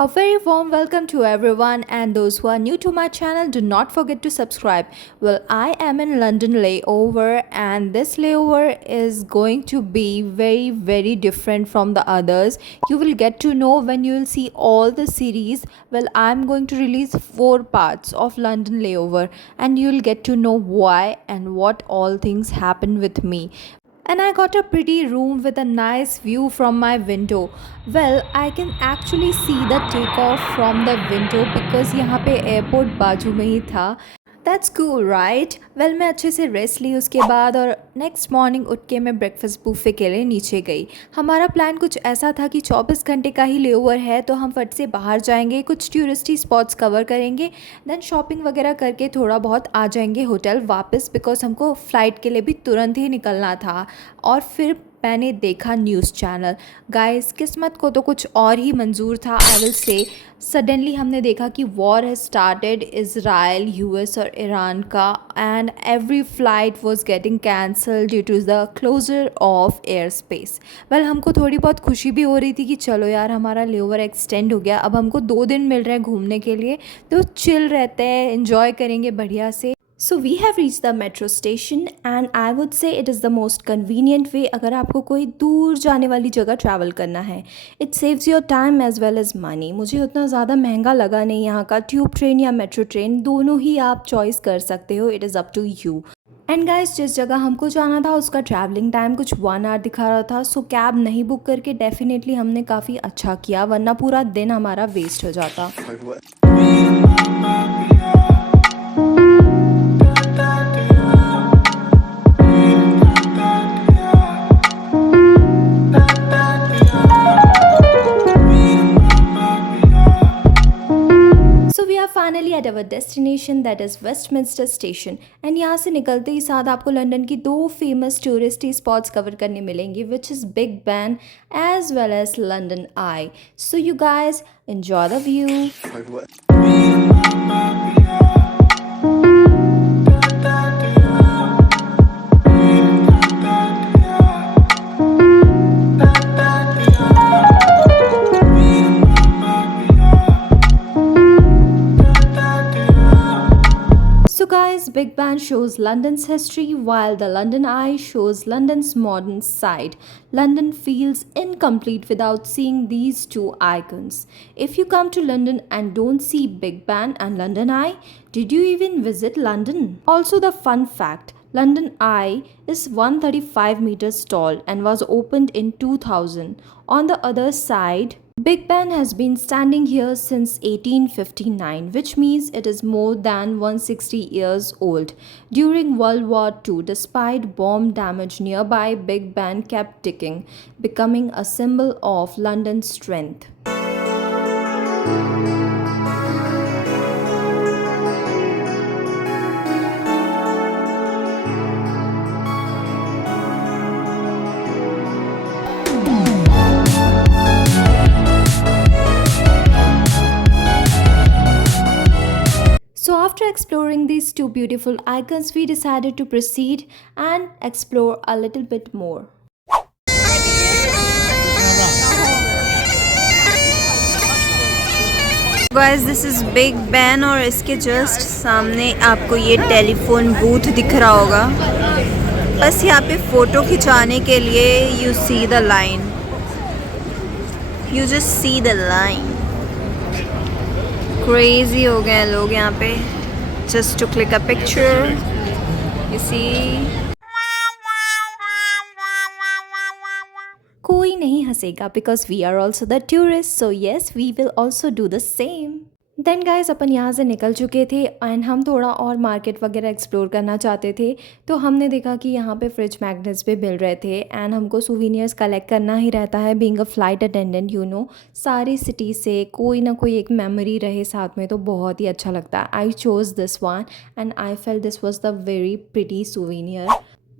A very warm welcome to everyone, and those who are new to my channel, do not forget to subscribe. Well, I am in London layover, and this layover is going to be very different from the others. You will get to know when you will see all the series. Well, I'm going to release 4 parts of London layover, and you'll get to know why and what all things happen with me. And I got a pretty room with a nice view from my window. Well, I can actually see the takeoff from the window because यहाँ पे एयरपोर्ट बाजू में ही था. That's cool right. Well, मैं अच्छे से रेस्ट ली उसके बाद और नेक्स्ट मॉर्निंग उठ के मैं ब्रेकफास्ट बुफे के लिए नीचे गई. हमारा प्लान कुछ ऐसा था कि 24 घंटे का ही लेओवर है, तो हम फट से बाहर जाएंगे, कुछ टूरिस्टी स्पॉट्स कवर करेंगे, देन शॉपिंग वगैरह करके थोड़ा बहुत आ जाएंगे होटल वापस, बिकॉज हमको फ़्लाइट के लिए भी तुरंत ही निकलना था. और फिर मैंने देखा न्यूज़ चैनल. गाइस, किस्मत को तो कुछ और ही मंजूर था, आई विल से. सडनली हमने देखा कि war has started, Israel, US और ईरान का, and every flight was getting cancel due to the closure of airspace. Well, हमको थोड़ी बहुत खुशी भी हो रही थी कि चलो यार, हमारा लेओवर एक्सटेंड हो गया, अब हमको 2 दिन मिल रहे हैं घूमने के लिए, तो चिल रहते हैं, इन्जॉय करेंगे बढ़िया से. So we have reached the metro station and I would say it is the most convenient way अगर आपको कोई दूर जाने वाली जगह ट्रैवल करना है. It saves your time as well as money. मुझे उतना ज़्यादा महंगा लगा नहीं यहाँ का. ट्यूब ट्रेन या मेट्रो ट्रेन दोनों ही आप चॉइस कर सकते हो. It is up to you. And guys, जिस जगह हमको जाना था उसका ट्रैवलिंग टाइम कुछ 1 आवर दिखा रहा था, सो कैब नहीं बुक करके डेफिनेटली हमने काफ़ी अच्छा किया, वरना पूरा दिन हमारा वेस्ट हो जाता. So we are finally at our destination, that is Westminster station. And यहाँ से निकलते ही साथ आपको लंदन की 2 फेमस टूरिस्टी स्पॉट्स कवर करने मिलेंगी, which is Big Ben as well as London Eye. So you guys enjoy the view. So guys, Big Ben shows London's history while the London Eye shows London's modern side. London feels incomplete without seeing these two icons. If you come to London and don't see Big Ben and London Eye, did you even visit London? Also, the fun fact, London Eye is 135 meters tall and was opened in 2000. On the other side, Big Ben has been standing here since 1859, which means it is more than 160 years old. During World War II, despite bomb damage nearby, Big Ben kept ticking, becoming a symbol of London's strength. So after exploring these two beautiful icons, we decided to proceed and explore a little bit more. Guys, this is Big ban और इसके जस्ट सामने आपको ये telephone booth दिख रहा होगा. बस यहाँ पे फ़ोटो खिंचाने के लिए you see the line, you just see the line. Crazy हो गए हैं लोग यहाँ पे just to click a picture. You see, कोई नहीं हंसेगा because we are also the tourists, so yes, we will also do the same. Then guys, अपन यहाँ से निकल चुके थे एंड हम थोड़ा और मार्केट वगैरह एक्सप्लोर करना चाहते थे, तो हमने देखा कि यहाँ पे फ्रिज मैग्नेट्स भी मिल रहे थे एंड हमको सुवीनियर्स कलेक्ट करना ही रहता है being a flight attendant, you know. सारी सिटी से कोई ना कोई एक मेमोरी रहे साथ में तो बहुत ही अच्छा लगता है. I chose this one and I felt this was the very pretty souvenir.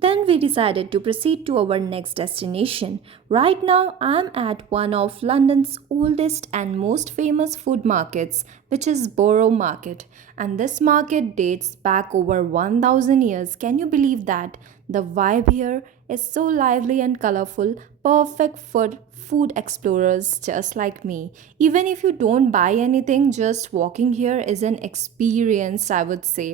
Then we decided to proceed to our next destination. Right now, I'm at one of London's oldest and most famous food markets, which is Borough Market. And this market dates back over 1000 years. Can you believe that? The vibe here is so lively and colorful, perfect for food explorers just like me. Even if you don't buy anything, just walking here is an experience, I would say.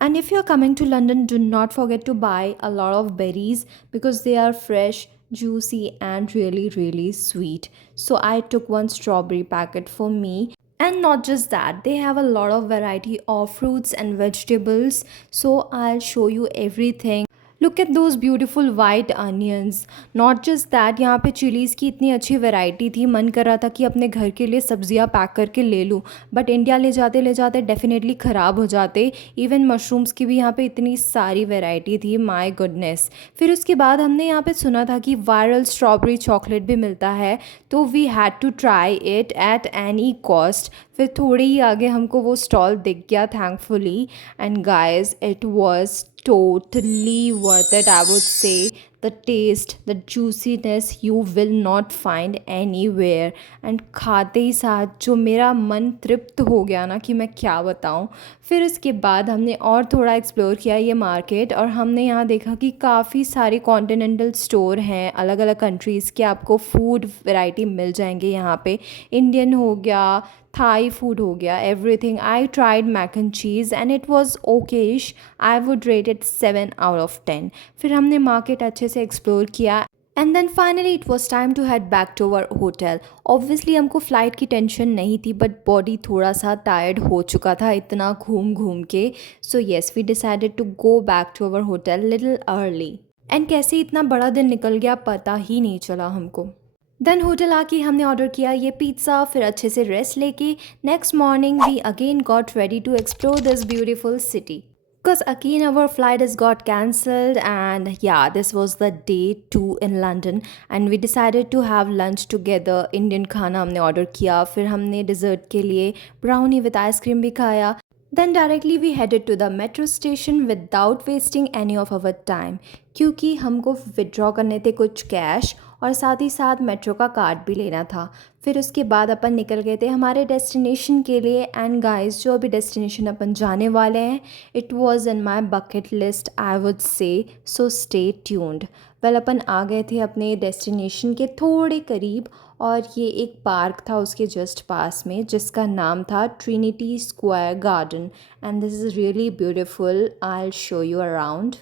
And if you're coming to London, do not forget to buy a lot of berries because they are fresh, juicy, and really, really sweet. So I took one strawberry packet for me. And not just that, they have a lot of variety of fruits and vegetables. So I'll show you everything. Look at those beautiful white onions. Not just that, यहाँ पे चिलीज़ की इतनी अच्छी वैरायटी थी, मन कर रहा था कि अपने घर के लिए सब्जियाँ पैक करके ले लूँ, बट इंडिया ले जाते डेफिनेटली ख़राब हो जाते. इवन मशरूम्स की भी यहाँ पे इतनी सारी वैरायटी थी, माय गुडनेस. फिर उसके बाद हमने यहाँ पे सुना था कि वायरल स्ट्रॉबेरी चॉकलेट भी मिलता है, तो we had to try it at any cost. फिर थोड़े ही आगे हमको वो स्टॉल दिख गया, thankfully. And guys, it was totally worth it, I would say. The taste, the juiciness you will not find anywhere. And खाते ही साथ जो मेरा मन तृप्त हो गया ना, कि मैं क्या बताऊँ. फिर उसके बाद हमने और थोड़ा एक्सप्लोर किया ये मार्केट, और हमने यहाँ देखा कि काफ़ी सारे कॉन्टिनेंटल स्टोर हैं अलग अलग कंट्रीज़ के. आपको फूड वैरायटी मिल जाएंगे यहाँ पे. इंडियन हो गया, थाई फूड हो गया, everything. I tried mac and cheese and it was okayish. I would rate it 7 out of 10. फिर हमने मार्केट अच्छे से एक्सप्लोर किया. And then finally it was time to head back to our hotel. Obviously हमको flight की tension नहीं थी, but body थोड़ा सा टायर्ड हो चुका था इतना घूम घूम के. So yes, we decided to go back to our hotel little early. And कैसे इतना बड़ा दिन निकल गया पता ही नहीं चला हमको. देन होटल आके हमने ऑर्डर किया ये पिज़्ज़ा. फिर अच्छे से रेस्ट लेके next morning we again got ready to explore this beautiful city. Because again our flight has got cancelled, and yeah, this was the day 2 in London, and we decided to have lunch together. Indian खाना हमने ऑर्डर किया. फिर हमने डिज़र्ट के लिए brownie with ice cream भी खाया. Then directly we headed to the metro station without wasting any of our time, क्योंकि हमको विड्रॉ करने थे कुछ कैश, और साथ ही साथ मेट्रो का कार्ड भी लेना था. फिर उसके बाद अपन निकल गए थे हमारे डेस्टिनेशन के लिए. एंड गाइस, जो अभी डेस्टिनेशन अपन जाने वाले हैं, it was in my bucket list, I would say. So stay tuned. Well, अपन आ गए थे अपने डेस्टिनेशन के थोड़े करीब, और ये एक पार्क था उसके जस्ट पास में, जिसका नाम था Trinity square garden. And this is really beautiful. I will show you around.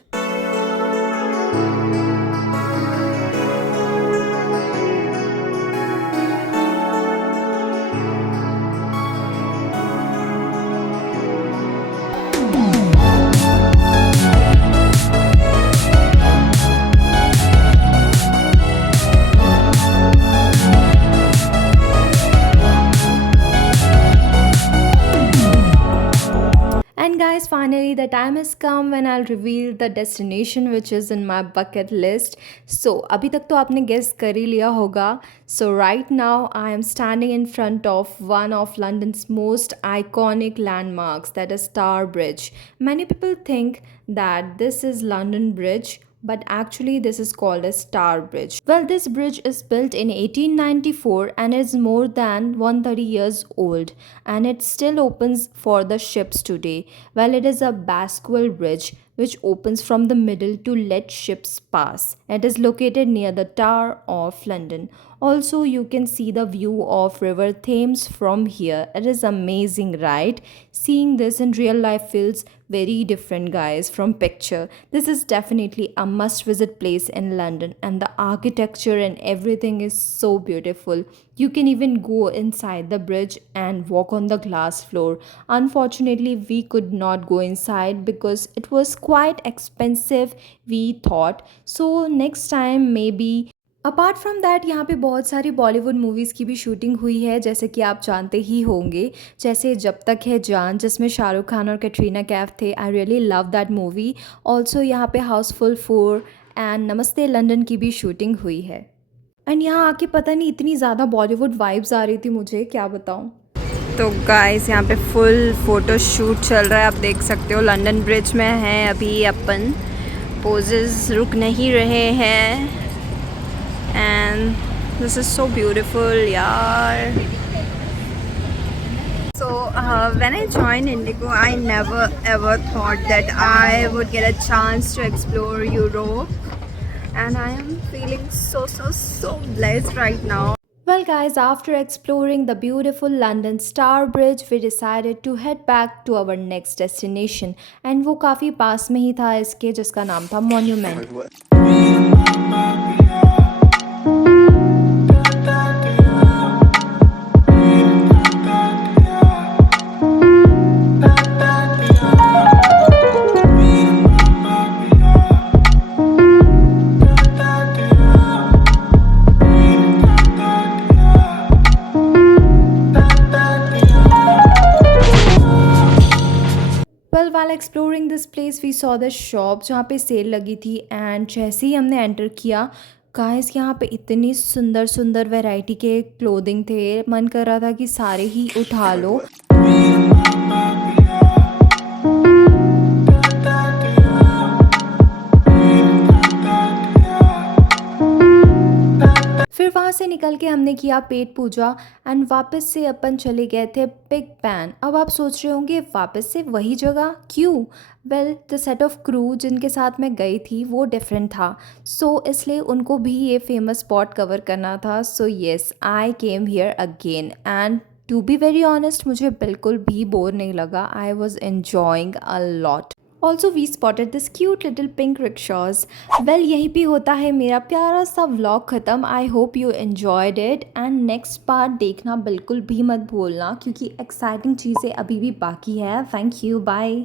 And guys, finally the time has come when I'll reveal the destination which is in my bucket list. So अभी तक तो आपने guess कर ही लिया होगा. So right now I am standing in front of one of London's most iconic landmarks, that is Tower Bridge. Many people think that this is London Bridge, but actually this is called as Tower Bridge. Well, this bridge is built in 1894 and is more than 130 years old, and it still opens for the ships today. Well, it is a bascule bridge which opens from the middle to let ships pass. It is located near the Tower of London. Also, you can see the view of River Thames from here. It is amazing, right? Seeing this in real life feels very different, guys, from picture. This is definitely a must visit place in London, and the architecture and everything is so beautiful. You can even go inside the bridge and walk on the glass floor. Unfortunately, we could not go inside because it was quite expensive, we thought. So next time maybe. Apart from that, यहाँ पे बहुत सारी बॉलीवुड मूवीज़ की भी शूटिंग हुई है, जैसे कि आप जानते ही होंगे. जैसे जब तक है जान, जिसमें शाहरुख खान और कैटरीना कैफ थे. I really love that movie. Also यहाँ पे हाउसफुल 4 एंड नमस्ते लंदन की भी शूटिंग हुई है. एंड यहाँ आके पता नहीं इतनी ज़्यादा बॉलीवुड वाइब्स आ रही थी मुझे, क्या बताऊँ. तो गाइस, यहाँ पे फुल फ़ोटो शूट चल रहा है. आप देख सकते हो लंदन ब्रिज में हैं अभी अपन. पोजेस रुक नहीं रहे हैं. And this is so beautiful, yaar. So when I joined Indigo, I never ever thought that I would get a chance to explore Europe. and I am feeling so blessed right now. Well, guys, after exploring the beautiful London Star Bridge, we decided to head back to our next destination. And वो काफ़ी पास में ही था इसके, जिसका नाम था Monument. Well, while exploring this place, we saw the shop जहाँ पे सेल लगी थी एंड जैसे ही हमने एंटर किया गाइस, यहाँ पे इतनी सुंदर सुंदर वैरायटी के क्लोथिंग थे, मन कर रहा था कि सारे ही उठा लो। फिर वहाँ से निकल के हमने किया पेट पूजा एंड वापस से अपन चले गए थे बिग बैन। अब आप सोच रहे होंगे वापस से वही जगह क्यों? Well, the set of crew जिनके साथ मैं गई थी वो डिफरेंट था, सो इसलिए उनको भी ये फेमस स्पॉट कवर करना था। So yes, I came here again and to be very honest, मुझे बिल्कुल भी बोर नहीं लगा। I was enjoying a lot. Also we spotted this cute little pink rickshaws. Well, यहीं पे होता है मेरा प्यारा सा व्लॉग ख़त्म। I hope you enjoyed it and next part देखना बिल्कुल भी मत भूलना, क्योंकि एक्साइटिंग चीज़ें अभी भी बाकी है। Thank you, bye.